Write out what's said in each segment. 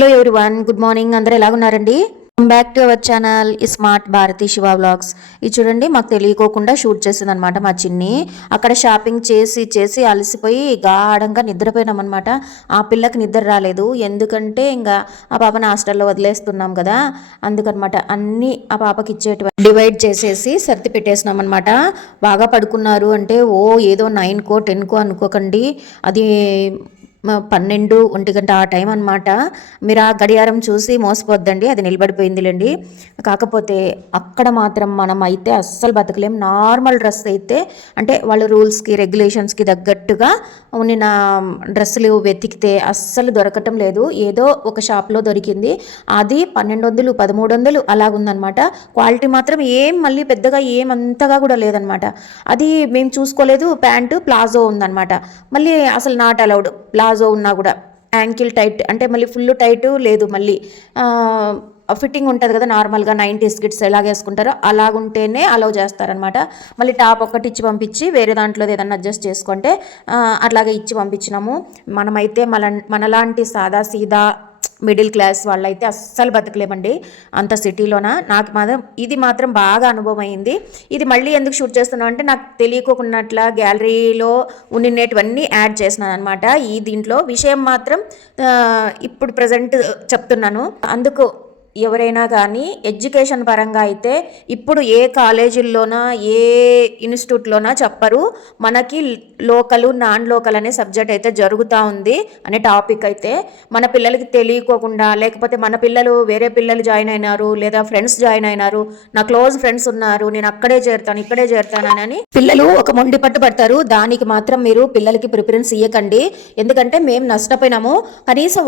Hello everyone, good morning. అందరూ ఎలాగున్నారండి? Come back to our channel smart Bharati Shiva vlogs. ఇది చూడండి, మాకు తెలియకోకుండా షూట్ చేసింది అనమాట మా చిన్ని. అక్కడ షాపింగ్ చేసి చేసి అలసిపోయి గాఢంగా నిద్రపోయినాం అనమాట. ఆ పిల్లకి నిద్ర రాలేదు, ఎందుకంటే ఇంకా ఆ పాపని హాస్టల్లో వదిలేస్తున్నాం కదా, అందుకనమాట అన్నీ ఆ పాపకి ఇచ్చేటువంటి డివైడ్ చేసేసి సర్ది పెట్టేసినాం అనమాట. బాగా పడుకున్నారు అంటే ఏదో 9కో 10కో అనుకోకండి, అది 12, 1 గంట ఆ టైం అనమాట. మీరు ఆ గడియారం చూసి మోసపోద్దండి, అది నిలబడిపోయిందిలేండి. కాకపోతే అక్కడ మాత్రం మనం అయితే అస్సలు బతకలేం. నార్మల్ డ్రెస్ అయితే అంటే వాళ్ళ రూల్స్కి రెగ్యులేషన్స్కి తగ్గట్టుగా ఉన్న డ్రెస్సులు వెతికితే అస్సలు దొరకటం లేదు. ఏదో ఒక షాప్లో దొరికింది, అది 1200, 1300 అలాగుందనమాట. క్వాలిటీ మాత్రం మళ్ళీ పెద్దగా ఏమంతగా కూడా లేదనమాట. అది మేము చూసుకోలేదు. ప్యాంటు ప్లాజో ఉందనమాట, మళ్ళీ అసలు నాట్ అలౌడ్. ప్లాజో ఉన్నా కూడా యాంకిల్ టైట్ అంటే మళ్ళీ ఫుల్ టైట్ లేదు. మళ్ళీ ఫిట్టింగ్ ఉంటుంది కదా, నార్మల్గా 90s కిడ్స్ ఎలాగేసుకుంటారో అలాగుంటేనే అలౌ చేస్తారనమాట. మళ్ళీ టాప్ ఒక్కటి ఇచ్చి పంపించి వేరే దాంట్లో ఏదన్నా అడ్జస్ట్ చేసుకుంటే అట్లాగే ఇచ్చి పంపించినాము. మనమైతే మనలాంటి సాదా సీదా మిడిల్ క్లాస్ వాళ్ళైతే అస్సలు బతకలేమండి అంత సిటీలోన. నాకు మాత్రం ఇది మాత్రం బాగా అనుభవం అయింది. ఇది మళ్ళీ ఎందుకు షూట్ చేస్తున్నాం అంటే, నాకు తెలియకోకున్నట్ల గ్యాలరీలో ఉన్నటివన్నీ యాడ్ చేసినాను అనమాట. దీంట్లో విషయం మాత్రం ఇప్పుడు ప్రజెంట్ చెప్తున్నాను. అందుకు ఎవరైనా కానీ ఎడ్యుకేషన్ పరంగా అయితే ఇప్పుడు ఏ కాలేజీల్లోనా ఏ ఇన్స్టిట్యూట్లోనా చెప్పరు, మనకి లోకల్ నాన్ లోకల్ అనే సబ్జెక్ట్ అయితే జరుగుతూ ఉంది అనే టాపిక్ అయితే మన పిల్లలకి తెలియకోకుండా, లేకపోతే మన పిల్లలు వేరే పిల్లలు జాయిన్ అయినారు లేదా ఫ్రెండ్స్ జాయిన్ అయినారు, నా క్లోజ్ ఫ్రెండ్స్ ఉన్నారు, నేను అక్కడే చేరుతాను ఇక్కడే చేరుతానని పిల్లలు ఒక మొండి పట్టు పడతారు. దానికి మాత్రం మీరు పిల్లలకి ప్రిఫరెన్స్ ఇవ్వకండి, ఎందుకంటే మేము నష్టపోయినాము. కనీసం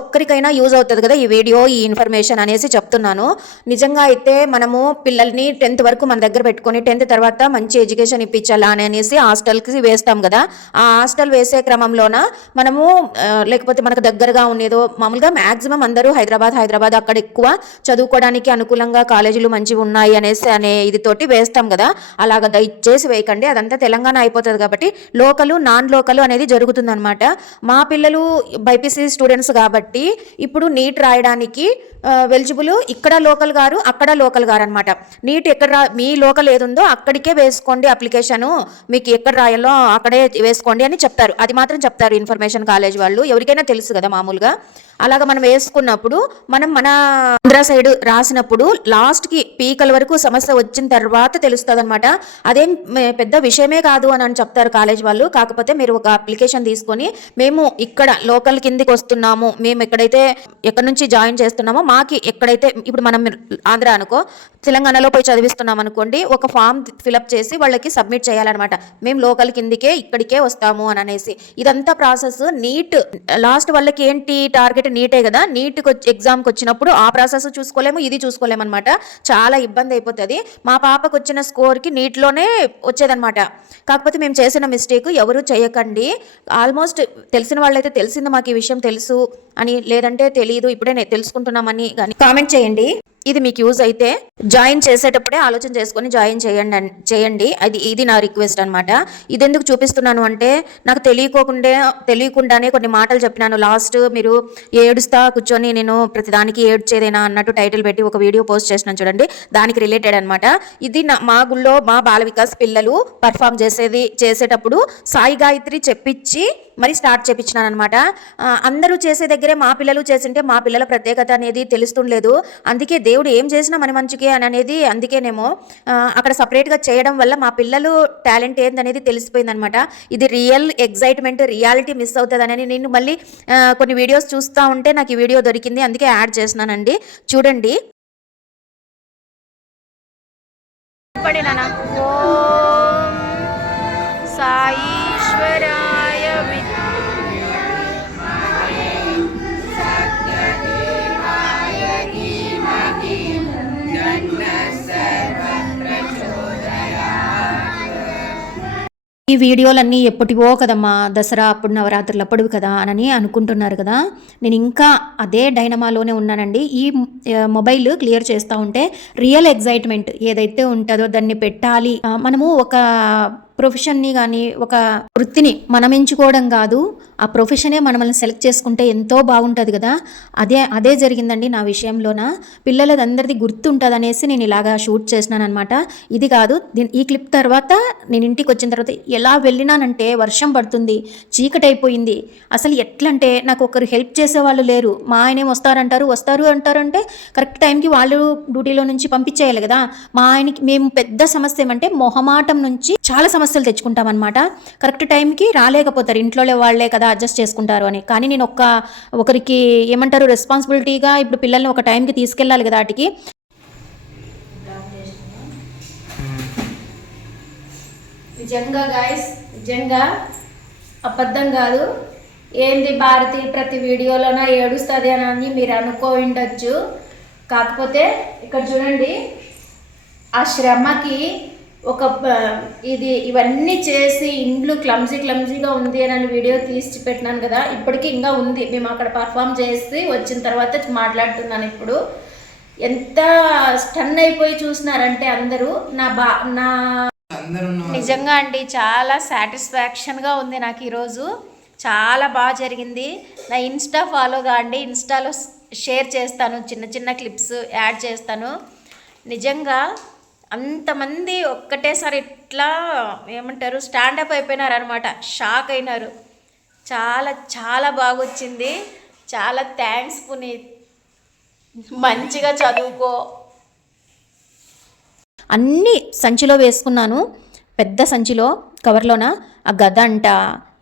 ఒక్కరికైనా యూజ్ అవుతుంది కదా ఈ వీడియో, ఈ ఇన్ఫర్మేషన్ అనేసి చెప్తున్నాను. నిజంగా అయితే మనము పిల్లల్ని 10th వరకు మన దగ్గర పెట్టుకొని 10th తర్వాత మంచి ఎడ్యుకేషన్ ఇప్పించాలా అనేసి హాస్టల్కి వేస్తాం కదా. ఆ హాస్టల్ వేసే క్రమంలోన మనము లేకపోతే మనకు దగ్గరగా ఉండేదో, మామూలుగా మ్యాక్సిమం అందరూ హైదరాబాద్ అక్కడ ఎక్కువ చదువుకోవడానికి అనుకూలంగా కాలేజీలు మంచివి ఉన్నాయి అనే ఇదితోటి వేస్తాం కదా. అలాగ దయచేసి వేయకండి, అదంతా తెలంగాణ అయిపోతుంది కాబట్టి లోకలు నాన్ లోకలు అనేది జరుగుతుంది అనమాట. మా పిల్లలు బైపీసీ స్టూడెంట్స్ కాబట్టి ఇప్పుడు నీట్ రాయడానికి ఎలిజిబుల్ ఇక్కడ లోకల్ గారు అక్కడ లోకల్ గారు అనమాట. నీట్ ఎక్కడ మీ లోకల్ ఏదుందో అక్కడికే వేసుకోండి అప్లికేషను, మీకు ఎక్కడ రాయాలో అక్కడే వేసుకోండి అని చెప్తారు. అది మాత్రం చెప్తారు ఇన్ఫర్మేషన్ కాలేజ్ వాళ్ళు, ఎవరికైనా తెలుసు కదా మామూలుగా. అలాగ మనం వేసుకున్నప్పుడు మన ఆంధ్ర సైడ్ రాసినప్పుడు లాస్ట్కి పీకల వరకు సమస్య వచ్చిన తర్వాత తెలుస్తుంది అనమాట. అదేం పెద్ద విషయమే కాదు అని చెప్తారు కాలేజ్ వాళ్ళు. కాకపోతే మీరు ఒక అప్లికేషన్ తీసుకొని, మేము ఇక్కడ లోకల్ కిందికి వస్తున్నాము, మేము ఎక్కడి నుంచి జాయిన్ చేస్తున్నామో మాకి ఎక్కడైతే ఇప్పుడు మనం ఆంధ్ర అనుకో తెలంగాణలో పోయి చదివిస్తున్నాం అనుకోండి, ఒక ఫామ్ ఫిలప్ చేసి వాళ్ళకి సబ్మిట్ చేయాలన్నమాట. మేము లోకల్ కిందికే ఇక్కడికే వస్తాము అని అనేసి. ఇదంతా ప్రాసెస్. నీట్ లాస్ట్ వాళ్ళకి ఏంటి టార్గెట్, నీటే కదా. నీట్ ఎగ్జామ్కి వచ్చినప్పుడు ఆ ప్రాసెస్ చూసుకోలేము, ఇది చూసుకోలేము అనమాట. చాలా ఇబ్బంది అయిపోతుంది. మా పాపకు వచ్చిన స్కోర్కి నీట్లోనే వచ్చేదనమాట. కాకపోతే మేము చేసిన మిస్టేక్ ఎవరు చేయకండి. ఆల్మోస్ట్ తెలిసిన వాళ్ళైతే తెలిసింది, మాకు ఈ విషయం తెలుసు అని, లేదంటే తెలియదు ఇప్పుడే తెలుసుకుంటున్నామని కానీ కామెంట్ చేయండి. ఇది మీకు యూజ్ అయితే జాయిన్ చేసేటప్పుడే ఆలోచన చేసుకొని జాయిన్ చేయండి. ఇది నా రిక్వెస్ట్ అనమాట. ఇది ఎందుకు చూపిస్తున్నాను అంటే, నాకు తెలియకుండానే కొన్ని మాటలు చెప్పినాను. లాస్ట్ మీరు ఏడుస్తా కూర్చొని నేను ప్రతిదానికి ఏడ్చేదేనా అన్నట్టు టైటిల్ పెట్టి ఒక వీడియో పోస్ట్ చేసినాను చూడండి, దానికి రిలేటెడ్ అనమాట. ఇది మా గుళ్ళో మా బాల వికాస్ పిల్లలు పర్ఫామ్ చేసేటప్పుడు సాయి గాయత్రి చెప్పించి మరి స్టార్ట్ చేపించినాను అనమాట. అందరూ చేసే దగ్గరే మా పిల్లలు చేసింటే మా పిల్లల ప్రత్యేకత అనేది తెలుస్తుండలేదు. అందుకే దేవుడు ఏం చేసినా మన మంచికే అనేది అందుకేనేమో అక్కడ సపరేట్గా చేయడం వల్ల మా పిల్లలు టాలెంట్ ఏందనేది తెలిసిపోయింది అనమాట. ఇది రియల్ ఎగ్జైట్మెంట్, రియాలిటీ మిస్ అవుతుందని నేను మళ్ళీ కొన్ని వీడియోస్ చూస్తూ ఉంటే నాకు ఈ వీడియో దొరికింది, అందుకే యాడ్ చేస్తున్నానండి. చూడండి. సాయీశ్వరాయ ఈ వీడియోలన్నీ ఎప్పటివో కదమ్మా, దసరా అప్పుడు నవరాత్రులు అప్పుడు కదా అని అనుకుంటున్నారు కదా. నేను ఇంకా అదే డైనమాలోనే ఉన్నానండి. ఈ మొబైల్ క్లియర్ చేస్తూ ఉంటే రియల్ ఎగ్జైట్మెంట్ ఏదైతే ఉంటుందో దాన్ని పెట్టాలి. మనము ఒక ప్రొఫెషన్ని కానీ ఒక వృత్తిని మనం ఎంచుకోవడం కాదు, ఆ ప్రొఫెషనే మనల్ని సెలెక్ట్ చేసుకుంటే ఎంతో బాగుంటుంది కదా. అదే జరిగిందండి నా విషయంలోన. పిల్లలదందరిది గుర్తుంటుంది అనేసి నేను ఇలాగా షూట్ చేసినాను అనమాట. ఇది కాదు, ఈ క్లిప్ తర్వాత నేను ఇంటికి వచ్చిన తర్వాత ఎలా వెళ్ళినానంటే వర్షం పడుతుంది, చీకటి అయిపోయింది. అసలు ఎట్లంటే నాకు ఒకరు హెల్ప్ చేసేవాళ్ళు లేరు. మా ఆయనేం వస్తారు అంటారంటే కరెక్ట్ టైంకి వాళ్ళు డ్యూటీలో నుంచి పంపించేయాలి కదా. మా ఆయనకి మేము పెద్ద సమస్య ఏమంటే మొహమాటం నుంచి చాలా సమస్యలు తెచ్చుకుంటాం అనమాట. కరెక్ట్ టైంకి రాలేకపోతారు, ఇంట్లో వాళ్ళే కదా అడ్జస్ట్ చేసుకుంటారు అని. కానీ నేను ఒకరికి ఏమంటారు రెస్పాన్సిబిలిటీగా ఇప్పుడు పిల్లల్ని ఒక టైంకి తీసుకెళ్ళాలి కదా వాటికి. నిజంగా గాయస్, నిజంగా అబద్ధం కాదు. ఏంది భారతి ప్రతి వీడియోలోన ఏడుస్తుంది అని మీరు అనుకో ఉండొచ్చు. కాకపోతే ఇక్కడ చూడండి, ఆ శ్రమకి ఇవన్నీ చేసి ఇండ్లు క్లమ్జీగా ఉంది అని వీడియో తీసి పెట్టినాను కదా. ఇప్పటికీ ఇంకా ఉంది. మేము అక్కడ పర్ఫామ్ చేసి వచ్చిన తర్వాత మాట్లాడుతున్నాను. ఇప్పుడు ఎంత స్టన్ అయిపోయి చూసినారంటే అందరూ నా నిజంగా అండి చాలా సాటిస్ఫాక్షన్గా ఉంది నాకు ఈరోజు. చాలా బాగా జరిగింది. నా ఇన్స్టా ఫాలోగా అండి, ఇన్స్టాలో షేర్ చేస్తాను, చిన్న చిన్న క్లిప్స్ యాడ్ చేస్తాను. నిజంగా అంతమంది ఒక్కటేసారి ఇట్లా ఏమంటారు స్టాండప్ అయిపోయినారు అనమాట, షాక్ అయినారు. చాలా చాలా బాగా వచ్చింది. చాలా థ్యాంక్స్ పునీత్, మంచిగా చదువుకో. అన్నీ సంచిలో వేసుకున్నాను, పెద్ద సంచిలో కవర్లోన. ఆ గద అంట,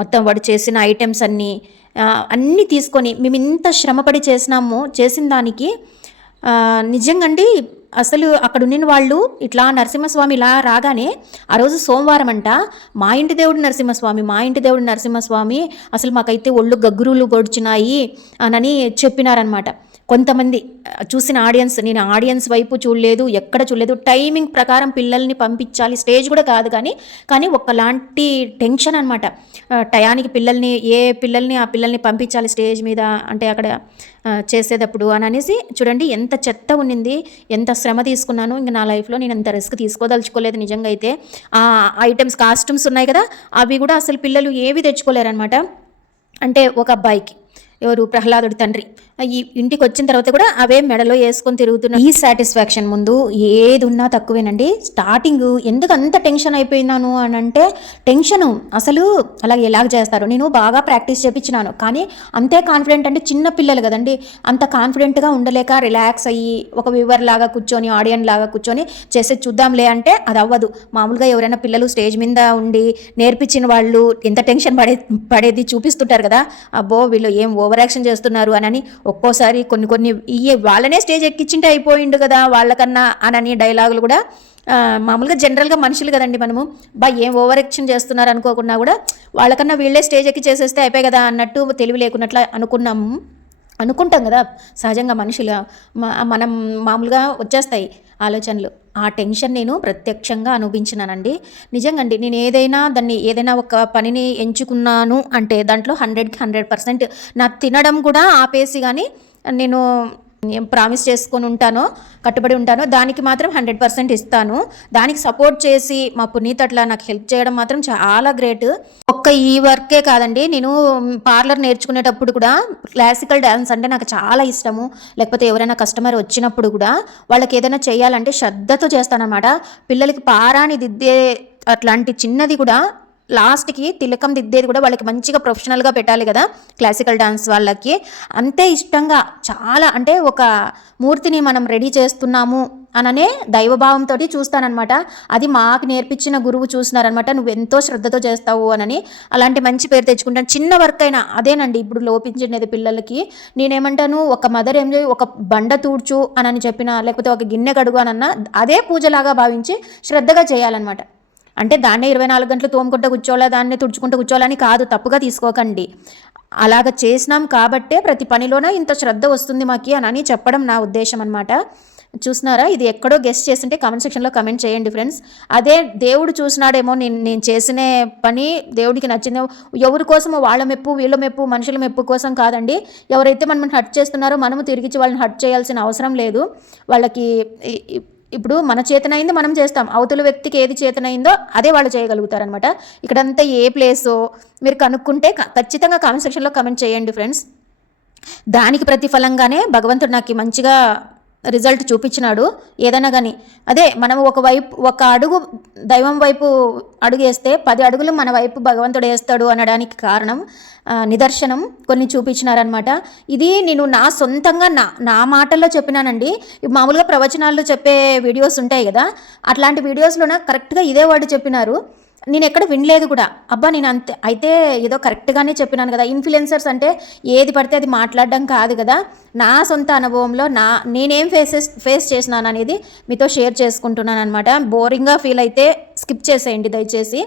మొత్తం వాడు చేసిన ఐటమ్స్ అన్నీ తీసుకొని మేము ఇంత శ్రమపడి చేసిన దానికి నిజంగా అండి. అసలు అక్కడ ఉన్న వాళ్ళు ఇట్లా నరసింహస్వామి ఇలా రాగానే, ఆ రోజు సోమవారం అంట, మా ఇంటి దేవుడు నరసింహస్వామి అసలు మాకైతే ఒళ్ళు గగ్గురులు పొడిచినాయి అని చెప్పినారనమాట కొంతమంది చూసిన ఆడియన్స్. నేను ఆడియన్స్ వైపు చూడలేదు, ఎక్కడ చూడలేదు. టైమింగ్ ప్రకారం పిల్లల్ని పంపించాలి, స్టేజ్ కూడా కాదు కానీ ఒకలాంటి టెన్షన్ అనమాట. టయానికి ఏ పిల్లల్ని ఆ పిల్లల్ని పంపించాలి స్టేజ్ మీద అంటే అక్కడ చేసేటప్పుడు అనేసి చూడండి ఎంత చెత్త ఉన్నింది, ఎంత శ్రమ తీసుకున్నాను. ఇంకా నా లైఫ్లో నేను అంత రిస్క్ తీసుకోదలుచుకోలేదు నిజంగా. అయితే ఆ ఐటమ్స్ కాస్ట్యూమ్స్ ఉన్నాయి కదా, అవి కూడా అసలు పిల్లలు ఏవి తెచ్చుకోలేరనమాట. అంటే ఒక అబ్బాయికి ఎవరు ప్రహ్లాదుడి తండ్రి ఈ ఇంటికి వచ్చిన తర్వాత కూడా అవే మెడలో వేసుకొని తిరుగుతున్నా. ఈ సాటిస్ఫాక్షన్ ముందు ఏది ఉన్నా తక్కువేనండి. స్టార్టింగ్ ఎందుకు అంత టెన్షన్ అయిపోయినాను అని అంటే, టెన్షను అసలు అలా ఎలాగ చేస్తారు. నేను బాగా ప్రాక్టీస్ చేయించినాను, కానీ అంతే కాన్ఫిడెంట్ అంటే చిన్న పిల్లలు కదండి, అంత కాన్ఫిడెంట్గా ఉండలేక రిలాక్స్ అయ్యి ఒక వ్యూవర్ లాగా కూర్చొని ఆడియన్స్ లాగా కూర్చొని చేసేది చూద్దాంలే అంటే అది అవ్వదు. మామూలుగా ఎవరైనా పిల్లలు స్టేజ్ మీద ఉండి నేర్పించిన వాళ్ళు ఎంత టెన్షన్ పడేది చూపిస్తుంటారు కదా, అబ్బో వీళ్ళు ఏం ఓవర్ యాక్షన్ చేస్తున్నారు అని ఒక్కోసారి కొన్ని వాళ్ళనే స్టేజ్ ఎక్కించింటే అయిపోయిండు కదా వాళ్ళకన్నా అని డైలాగులు కూడా మామూలుగా జనరల్గా మనుషులు కదండి మనము, ఏం ఓవర్ యాక్షన్ చేస్తున్నారు అనుకోకుండా కూడా వాళ్ళకన్నా వీళ్ళే స్టేజ్ ఎక్కి చేసేస్తే అయిపోయి కదా అన్నట్టు తెలివి లేకున్నట్లు అనుకుంటాం కదా సహజంగా మనుషులు. మనం మామూలుగా వచ్చేస్తాయి ఆలోచనలు. ఆ టెన్షన్ నేను ప్రత్యక్షంగా అనుభవించినానండి. నిజంగా అండి, నేను ఏదైనా ఒక పనిని ఎంచుకున్నాను అంటే దాంట్లో 100కి 100% నా తినడం కూడా ఆపేసి కానీ నేను ప్రామిస్ చేసుకొని ఉంటానో కట్టుబడి ఉంటానో దానికి మాత్రం 100% ఇస్తాను. దానికి సపోర్ట్ చేసి మా పునీత్ అట్లా నాకు హెల్ప్ చేయడం మాత్రం చాలా గ్రేట్. ఈ వర్కే కాదండి, నేను పార్లర్ నేర్చుకునేటప్పుడు కూడా క్లాసికల్ డ్యాన్స్ అంటే నాకు చాలా ఇష్టము. లేకపోతే ఎవరైనా కస్టమర్ వచ్చినప్పుడు కూడా వాళ్ళకి ఏదైనా చేయాలంటే శ్రద్ధతో చేస్తానన్నమాట. పిల్లలకి పారాని దిద్దే అట్లాంటి చిన్నది కూడా లాస్ట్కి తిలకం దిద్దేది కూడా వాళ్ళకి మంచిగా ప్రొఫెషనల్గా పెట్టాలి కదా క్లాసికల్ డాన్స్ వాళ్ళకి. అంతే ఇష్టంగా చాలా అంటే ఒక మూర్తిని మనం రెడీ చేస్తున్నాము అననే దైవభావంతో చూస్తానన్నమాట. అది మాకు నేర్పించిన గురువు చూసినారనమాట, నువ్వు ఎంతో శ్రద్ధతో చేస్తావు అని. అలాంటి మంచి పేరు తెచ్చుకుంటాను. చిన్న వర్క్ అయినా అదేనండి ఇప్పుడు లోపించినది పిల్లలకి. నేనేమంటాను, ఒక మదర్ ఏం చేయి ఒక బండ తూడ్చు అని చెప్పినా, లేకపోతే ఒక గిన్నె కడుగు అనన్నా అదే పూజలాగా భావించి శ్రద్ధగా చేయాలన్నమాట. అంటే దాన్నే 24 గంటలు తోముకుంటూ కూర్చోవాలా, దాన్నే తుడుచుకుంటూ కూర్చోవాలని కాదు, తప్పుగా తీసుకోకండి. అలాగ చేసినాం కాబట్టే ప్రతి పనిలోనే ఇంత శ్రద్ధ వస్తుంది మాకి అని చెప్పడం నా ఉద్దేశం అనమాట. చూసినారా, ఇది ఎక్కడో గెస్ట్ చేస్తుంటే కామెంట్ సెక్షన్లో కమెంట్ చేయండి ఫ్రెండ్స్. అదే దేవుడు చూసినాడేమో నేను చేసిన పని దేవుడికి నచ్చిందో. ఎవరి కోసమో వాళ్ళ మెప్పు వీళ్ళ మెప్పు మనుషుల మెప్పు కోసం కాదండి. ఎవరైతే మనం హర్ట్ చేస్తున్నారో మనము తిరిగి వాళ్ళని హర్ట్ చేయాల్సిన అవసరం లేదు. వాళ్ళకి ఇప్పుడు మన చేతనైంది మనం చేస్తాం, అవతల వ్యక్తికి ఏది చేతనైందో అదే వాళ్ళు చేయగలుగుతారనమాట. ఇక్కడంతా ఏ ప్లేసో మీరు కనుక్కుంటే ఖచ్చితంగా కామెంట్ సెక్షన్లో కమెంట్ చేయండి ఫ్రెండ్స్. దానికి ప్రతిఫలంగానే భగవంతుడు నాకు మంచిగా రిజల్ట్ చూపించినాడు. ఏదైనా కానీ అదే మనం ఒక అడుగు దైవం వైపు అడుగు వేస్తే 10 అడుగులు మన వైపు భగవంతుడు వేస్తాడు అనడానికి కారణం నిదర్శనం కొన్ని చూపించినారనమాట. ఇది నేను నా సొంతంగా నా మాటల్లో చెప్పినానండి. మామూలుగా ప్రవచనాల్లో చెప్పే వీడియోస్ ఉంటాయి కదా, అట్లాంటి వీడియోస్లోన కరెక్ట్గా ఇదే వర్డ్ చెప్పినారు. నేను ఎక్కడ వినలేదు కూడా. అబ్బా నేను అయితే ఏదో కరెక్ట్గానే చెప్పినాను కదా. ఇన్ఫ్లుయెన్సర్స్ అంటే ఏది పడితే అది మాట్లాడడం కాదు కదా. నా సొంత అనుభవంలో నేనేం ఫేస్ చేసినాను అనేది మీతో షేర్ చేసుకుంటున్నాను అనమాట. బోరింగ్గా ఫీల్ అయితే స్కిప్ చేసేయండి దయచేసి.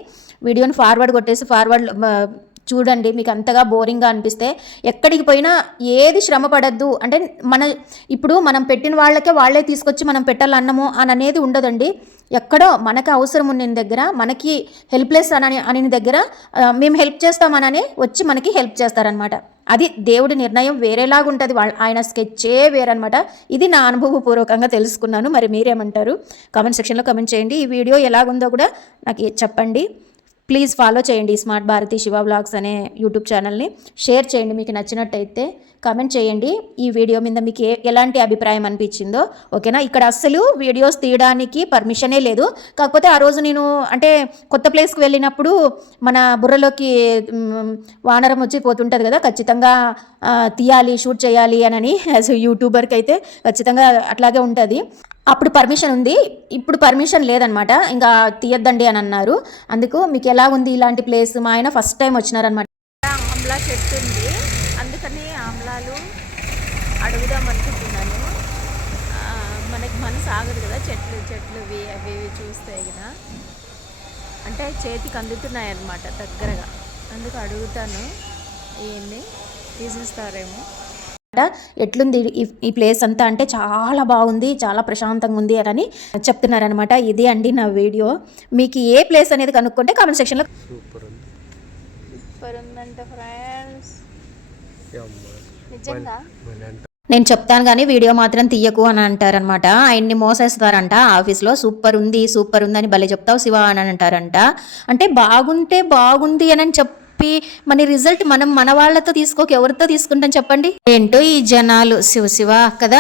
వీడియోని ఫార్వర్డ్ కొట్టేసి చూడండి. మీకు అంతగా బోరింగ్గా అనిపిస్తే ఎక్కడికి పోయినా ఏది శ్రమ పడద్దు. అంటే ఇప్పుడు మనం పెట్టిన వాళ్ళే తీసుకొచ్చి మనం పెట్టాలన్నము అని అనేది ఉండదండి. ఎక్కడో మనకు అవసరం ఉన్న దగ్గర, మనకి హెల్ప్లెస్ అని దగ్గర మేము హెల్ప్ చేస్తామనని వచ్చి మనకి హెల్ప్ చేస్తారనమాట. అది దేవుడి నిర్ణయం వేరేలాగా ఉంటుంది. ఆయన స్కెచ్చే వేరనమాట. ఇది నా అనుభవపూర్వకంగా తెలుసుకున్నాను. మరి మీరేమంటారు? కామెంట్ సెక్షన్లో కమెంట్ చేయండి. ఈ వీడియో ఎలాగుందో కూడా నాకు చెప్పండి. ప్లీజ్ ఫాలో చేయండి స్మార్ట్ భారతి శివ వ్లాగ్స్ అనే యూట్యూబ్ ఛానల్ని. షేర్ చేయండి మీకు నచ్చినట్టయితే. కామెంట్ చేయండి ఈ వీడియో మీద మీకు ఎలాంటి అభిప్రాయం అనిపించిందో. ఓకేనా? ఇక్కడ అస్సలు వీడియోస్ తీయడానికి పర్మిషనే లేదు. కాకపోతే ఆ రోజు నేను అంటే కొత్త ప్లేస్కి వెళ్ళినప్పుడు మన బుర్రలోకి వానరం వచ్చి పోతుంటుంది కదా, ఖచ్చితంగా తీయాలి, షూట్ చేయాలి అని యాజ్ యూట్యూబర్కి అయితే ఖచ్చితంగా అట్లాగే ఉంటుంది. అప్పుడు పర్మిషన్ ఉంది, ఇప్పుడు పర్మిషన్ లేదనమాట. ఇంకా తీయద్దండి అని అన్నారు. అందుకు మీకు ఎలా ఉంది ఇలాంటి ప్లేస్? మా ఆయన ఫస్ట్ టైం వచ్చినారనమాట. ఆమ్లా చెట్టు ఉంది, అందుకని ఆమ్లాలు అడుగుదాం అనుకుంటున్నాను. మనకి మనసు ఆగదు కదా, చెట్లు అవి చూస్తే కదా, అంటే చేతికి అందుతున్నాయి అన్నమాట దగ్గరగా. అందుకు అడుగుతాను, ఇవన్నీ తీసిస్తారేమో. ఎట్లుంది ఈ ప్లేస్ అంతా అంటే చాలా బాగుంది, చాలా ప్రశాంతంగా ఉంది అని చెప్తున్నారనమాట. ఇది అండి నా వీడియో. మీకు ఏ ప్లేస్ అనేది కనుక్కుంటే కామెంట్ సెక్షన్లో. సూపర్ ఉందంట ఫ్రెండ్స్, నిజంగా. నేను చెప్తాను కానీ వీడియో మాత్రం తీయకు అని అంటారనమాట. ఆయన్ని మోసేస్తారంట ఆఫీస్లో. సూపర్ ఉంది అని భలే చెప్తావు శివ అని అంటారంట. అంటే బాగుంటే బాగుంది అని చెప్పి మన రిజల్ట్ మనం మన వాళ్ళతో ఎవరితో తీసుకుంటాం చెప్పండి? ఏంటో ఈ జనాలు శివ కదా.